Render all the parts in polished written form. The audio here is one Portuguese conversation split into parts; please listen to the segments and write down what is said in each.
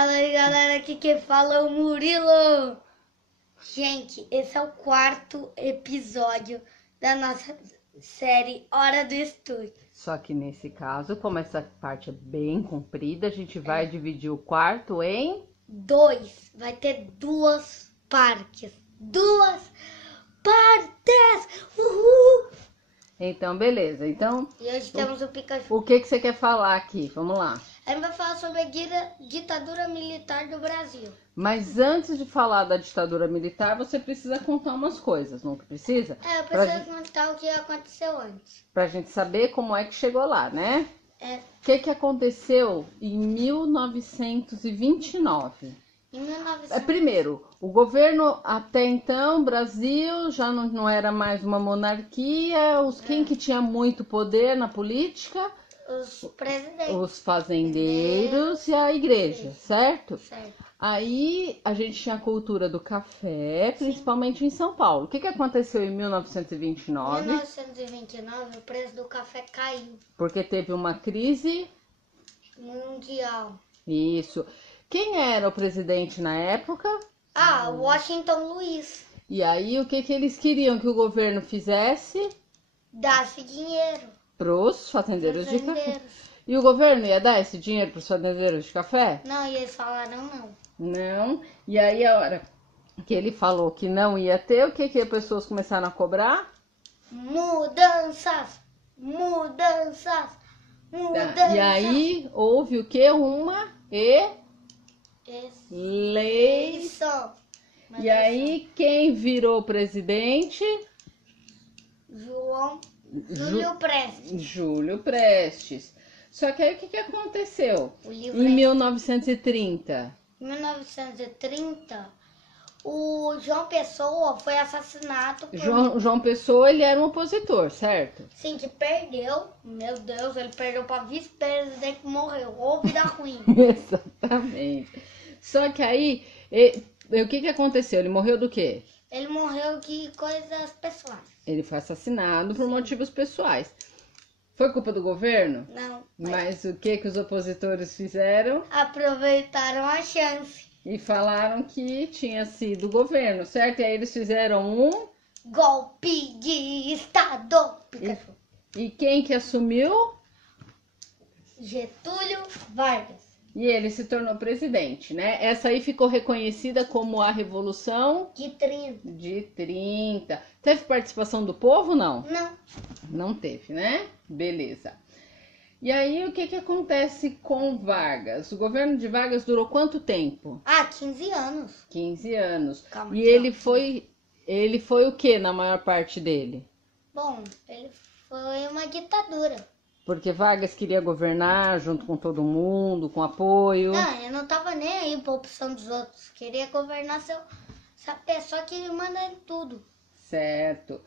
Fala aí, galera, aqui quem fala é o Murilo. Gente, esse é o quarto episódio da nossa série Hora do Estúdio. Só que nesse caso, como essa parte é bem comprida, a gente vai dividir o quarto em... Vai ter duas partes. Uhul! Então, beleza. Então, E hoje temos o Pikachu. o que você quer falar aqui? Vamos lá. A gente vai falar sobre a ditadura militar do Brasil. Mas antes de falar da ditadura militar, você precisa contar umas coisas, não precisa? Eu preciso contar o que aconteceu antes. Pra gente saber como é que chegou lá, né? É, O que aconteceu em 1929? em 1900... Primeiro, o governo até então, Brasil, já não era mais uma monarquia. Quem que tinha muito poder na política? Os presidentes. Os fazendeiros e a igreja, certo? Certo. Aí a gente tinha a cultura do café, principalmente em São Paulo. O que aconteceu em 1929? Em 1929, o preço do café caiu. Porque teve uma crise Mundial. Isso. Quem era o presidente na época? Washington Luiz. E aí, o que eles queriam que o governo fizesse? Dá-se dinheiro. Pros fazendeiros de café. E o governo ia dar esse dinheiro pros fazendeiros de café? Não, e eles falaram não. Não. E aí, a hora que ele falou que não ia ter, o que as pessoas começaram a cobrar? Mudanças. Tá. E aí, houve o quê? Uma eleição. E aí, quem virou presidente? Júlio Prestes. Júlio Prestes. Só que aí, o que aconteceu? Em 1930? Em 1930, o João Pessoa foi assassinado por... João Pessoa, ele era um opositor, certo? Sim, que perdeu. Meu Deus, ele perdeu para vice-presidente que morreu. Ô, vida ruim. Exatamente. Só que aí, o que aconteceu? Ele morreu do quê? Ele morreu de coisas pessoais. Ele foi assassinado por motivos pessoais. Foi culpa do governo? Não. Mas o que os opositores fizeram? Aproveitaram a chance. E falaram que tinha sido o governo, certo? E aí eles fizeram um... golpe de Estado. Pikachu. E quem que assumiu? Getúlio Vargas. E ele se tornou presidente, né? Essa aí ficou reconhecida como a Revolução De 30. de 30. Teve participação do povo, não? Não. Não teve, né? Beleza. E aí, o que acontece com Vargas? O governo de Vargas durou quanto tempo? 15 anos. 15 anos. Calma, E ele foi o que na maior parte dele? Bom, ele foi uma ditadura. Porque Vargas queria governar junto com todo mundo, com apoio. Não, ele não tava nem aí pra opção dos outros. Queria governar essa pessoa que manda em tudo. Certo.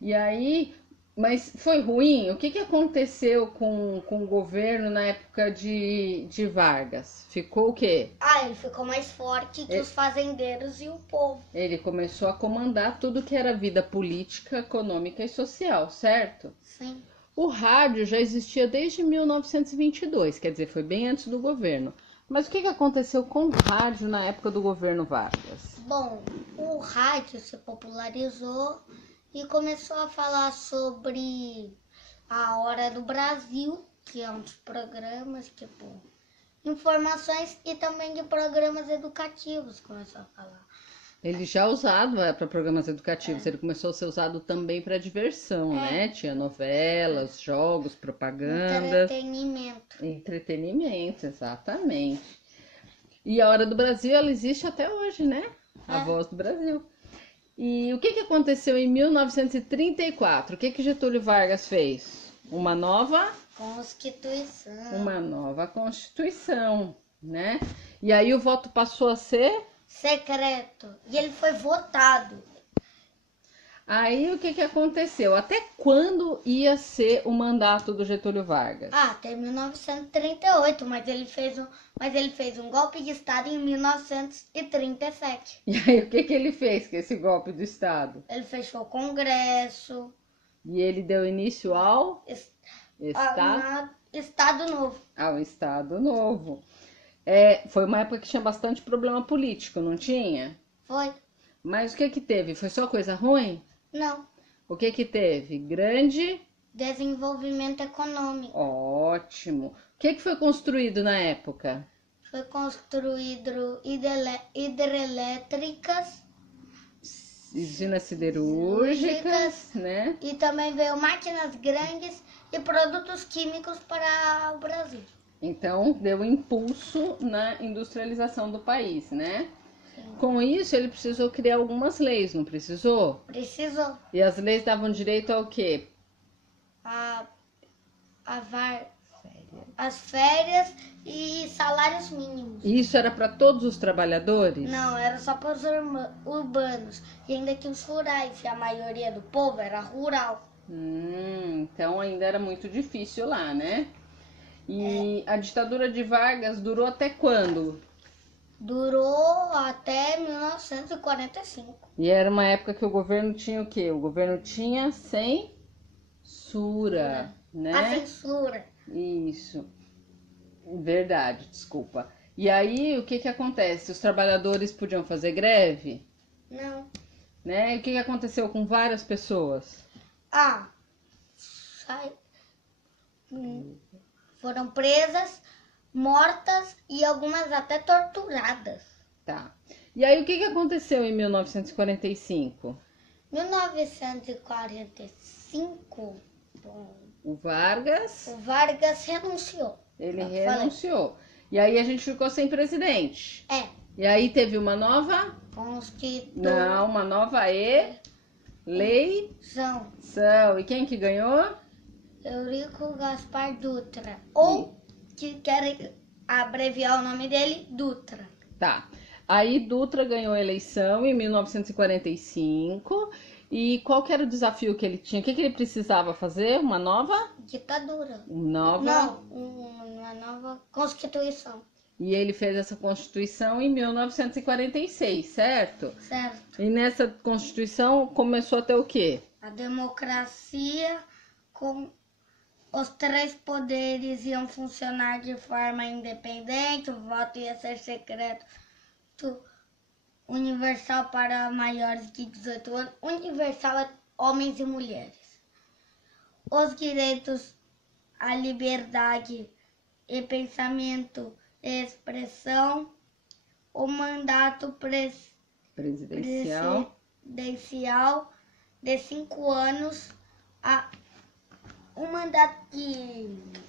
E aí, mas foi ruim? O que aconteceu com o governo na época de Vargas? Ficou o quê? Ele ficou mais forte que os fazendeiros e o povo. Ele começou a comandar tudo que era vida política, econômica e social, certo? Sim. O rádio já existia desde 1922, quer dizer, foi bem antes do governo. Mas o que aconteceu com o rádio na época do governo Vargas? Bom, o rádio se popularizou e começou a falar sobre a Hora do Brasil, que é um dos programas, tipo, informações e também de programas educativos, começou a falar. Ele já usava para programas educativos, ele começou a ser usado também para diversão, né? Tinha novelas, jogos, propagandas. Entretenimento, exatamente. E a Hora do Brasil, ela existe até hoje, né? A Voz do Brasil. E o que aconteceu em 1934? O que Getúlio Vargas fez? Uma nova Constituição, né? E aí o voto passou a ser secreto. E ele foi votado. Aí o que aconteceu? Até quando ia ser o mandato do Getúlio Vargas? Até 1938, mas ele fez um golpe de Estado em 1937. E aí o que ele fez com esse golpe do Estado? Ele fechou o Congresso. E ele deu início ao Estado Novo. Ao Estado Novo. Foi uma época que tinha bastante problema político, não tinha? Foi? Mas o que que teve? Foi só coisa ruim? Não. O que que teve? Grande? Desenvolvimento econômico. Ótimo. O que que foi construído na época? Foi construído hidrelétricas Usinas siderúrgicas, né? e também veio máquinas grandes e produtos químicos para o Brasil. Então, deu impulso na industrialização do país, né? Sim. Com isso, ele precisou criar algumas leis, não precisou? Precisou. E as leis davam direito ao quê? As férias e salários mínimos. E isso era para todos os trabalhadores? Não, era só para os urbanos. E ainda que os rurais, e a maioria do povo era rural. Então ainda era muito difícil lá, né? E a ditadura de Vargas durou até quando? Durou até 1945. E era uma época que o governo tinha o quê? O governo tinha censura, né? A censura. Isso. Verdade, desculpa. E aí, o que que acontece? Os trabalhadores podiam fazer greve, Não. né? E o que que aconteceu com várias pessoas? Foram presas, mortas e algumas até torturadas. Tá. E aí, o que que aconteceu em 1945? 1945, O Vargas, o Vargas renunciou. ele Eu renunciou. E aí a gente ficou sem presidente. É, E aí teve uma nova... Não, uma nova eleição. São E quem que ganhou? Eurico Gaspar Dutra. Ou, que querem abreviar o nome dele, Dutra. Tá. Aí Dutra ganhou a eleição em 1945. E qual que era o desafio que ele tinha? O que que ele precisava fazer? Uma nova? Ditadura. Nova? Não, uma nova Constituição. E ele fez essa Constituição em 1946, certo? Certo. E nessa Constituição começou a ter o quê? A democracia com os três poderes iam funcionar de forma independente, o voto ia ser secreto, universal para maiores de 18 anos, universal a homens e mulheres. Os direitos à liberdade e pensamento e expressão, o mandato Presidencial. de 5 anos, um mandato de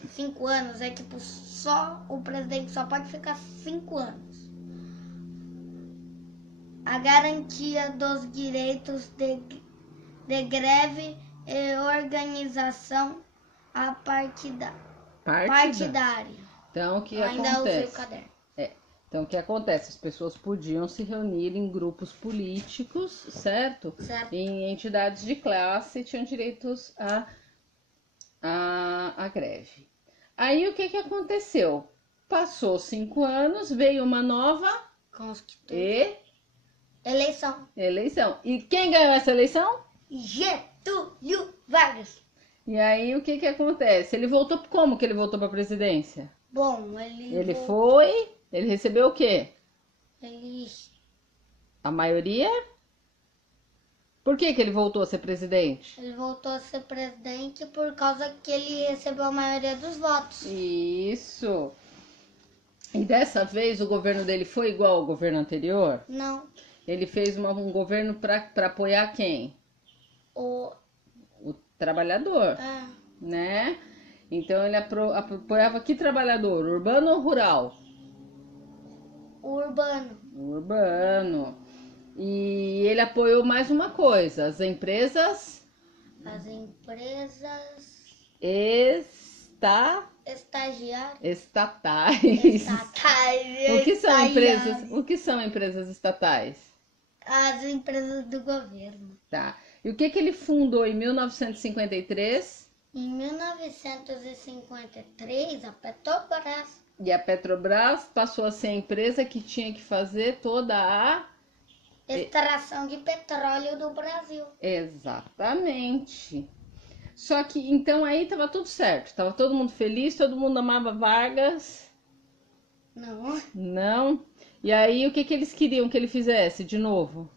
5 anos é tipo só o presidente só pode ficar 5 anos. A garantia dos direitos de greve e organização partidária. Então o que Ainda acontece? usei o caderno. Então o que acontece? As pessoas podiam se reunir em grupos políticos, certo? Certo. Em entidades de classe e tinham direitos à greve. Aí o que que aconteceu? Passou 5 anos, veio uma nova eleição. E quem ganhou essa eleição? Getúlio Vargas. E aí o que que acontece? Ele voltou, como que ele voltou para a presidência? Bom, Ele recebeu o quê? Ele A maioria? Por que que ele voltou a ser presidente? Ele voltou a ser presidente por causa que ele recebeu a maioria dos votos. Isso. E dessa vez o governo dele foi igual ao governo anterior? Não. Ele fez um governo para apoiar quem? O trabalhador, né? Então ele apoiava que trabalhador? Urbano ou rural? Urbano. Urbano. E ele apoiou mais uma coisa, as empresas estatais. O que são empresas estatais? As empresas do governo. Tá. E o que que ele fundou em 1953? Em 1953, a Petrobras. E a Petrobras passou a ser a empresa que tinha que fazer toda a extração de petróleo do Brasil. Exatamente. Só que então aí tava tudo certo, tava todo mundo feliz, todo mundo amava Vargas. Não. Não? E aí, o que que eles queriam que ele fizesse de novo?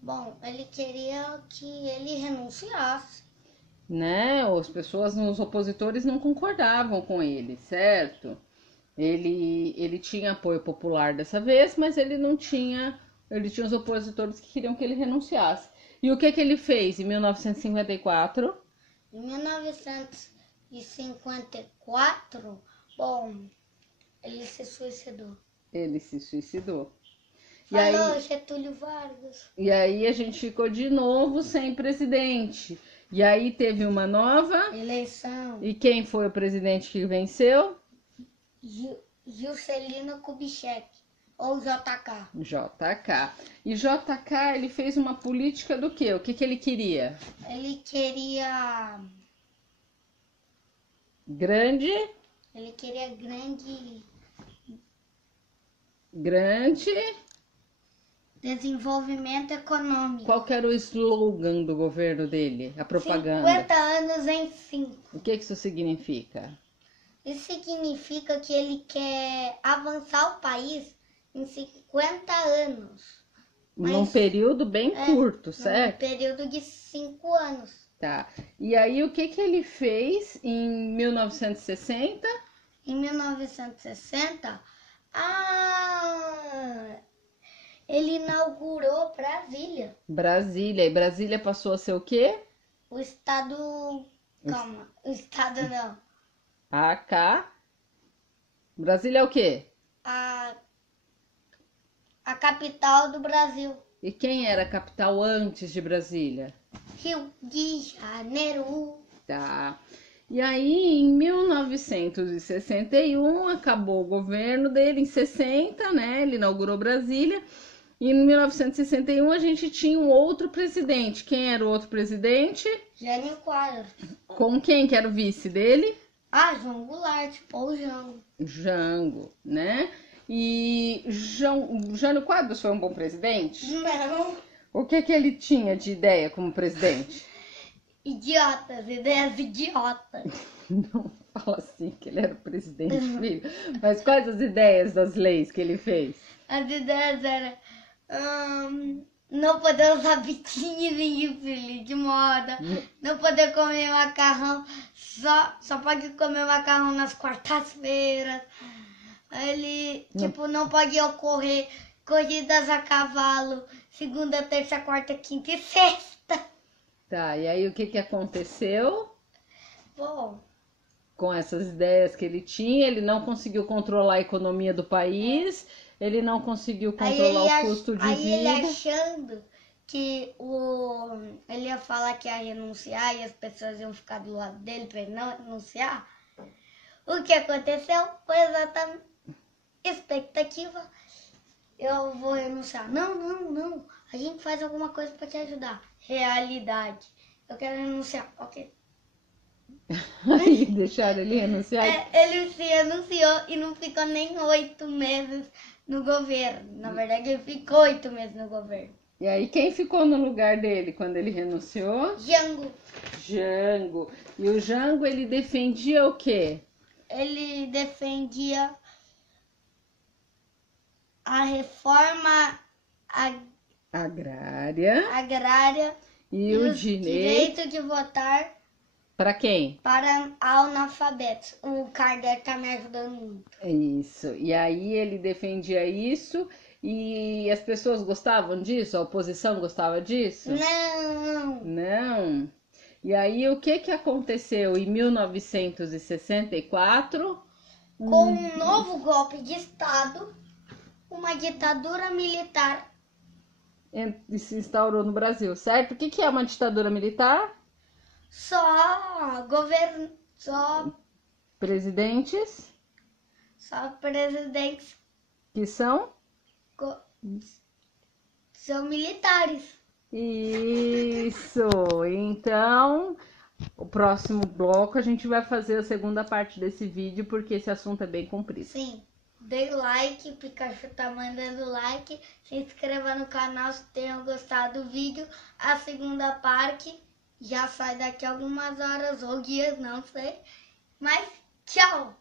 Bom, ele queria que ele renunciasse. Né? As pessoas, os opositores não concordavam com ele, certo? Ele tinha apoio popular dessa vez, mas ele tinha os opositores que queriam que ele renunciasse. E o que que ele fez em 1954? Em 1954, bom, ele se suicidou. Ele se suicidou. Falou, Getúlio Vargas. E aí a gente ficou de novo sem presidente. E aí teve uma nova. Eleição. E quem foi o presidente que venceu? Juscelino Kubitschek, ou JK. JK. E JK, ele fez uma política do quê? O que que ele queria? Ele queria Grande desenvolvimento econômico. Qual que era o slogan do governo dele? A propaganda. 50 anos em 5. O que que isso significa? Isso significa que ele quer avançar o país em 50 anos. Num período bem curto, Num certo? período de 5 anos. Tá. E aí o que que ele fez em 1960? Em 1960, ele inaugurou Brasília. Brasília. E Brasília passou a ser o quê? O estado... Calma, o estado não. AK. Brasília é o quê? A capital do Brasil. E quem era a capital antes de Brasília? Rio de Janeiro. Tá. E aí, em 1961, acabou o governo dele, em 60, né? Ele inaugurou Brasília. E em 1961 a gente tinha um outro presidente. Quem era o outro presidente? Jânio Quadros. Com quem que era o vice dele? João Goulart, ou Jango. Jango, né? E Jânio Quadros foi um bom presidente? Não. O que que ele tinha de ideia como presidente? Idiotas, ideias idiotas. Não fala assim que ele era o presidente, filho. Mas quais as ideias das leis que ele fez? As ideias eram não poder usar biquíni em desfile de moda, não poder comer macarrão, só pode comer macarrão nas quartas-feiras. Ele, não pode ocorrer corridas a cavalo, segunda, terça, quarta, quinta e sexta. Tá, e aí o que que aconteceu? Bom, Com essas ideias que ele tinha, ele não conseguiu controlar a economia do país, ele não conseguiu controlar o custo de vida. Ele achando que ele ia falar que ia renunciar e as pessoas iam ficar do lado dele para ele não renunciar. O que aconteceu foi exatamente expectativa. Eu vou renunciar. Não. A gente faz alguma coisa para te ajudar. Realidade. Eu quero renunciar. Ok. Aí deixaram ele renunciar. Ele se renunciou e não ficou nem 8 meses no governo. Na verdade, ele ficou 8 meses no governo. E aí quem ficou no lugar dele quando ele renunciou? Jango. Jango. E o Jango, ele defendia o quê? Ele defendia a reforma agrária e o direito de votar para quem? Para analfabetos. O Kardec tá me ajudando muito. Isso. E aí ele defendia isso e as pessoas gostavam disso? A oposição gostava disso? Não. E aí o que que aconteceu em 1964? Com um novo golpe de Estado, uma ditadura militar se instaurou no Brasil, certo? O que que é uma ditadura militar? Só presidentes que são militares. Isso. Então, o próximo bloco a gente vai fazer a segunda parte desse vídeo porque esse assunto é bem comprido. Sim. Dê like, Pikachu tá mandando like, se inscreva no canal se tenham gostado do vídeo. A segunda parte já sai daqui a algumas horas ou dias, não sei. Mas tchau!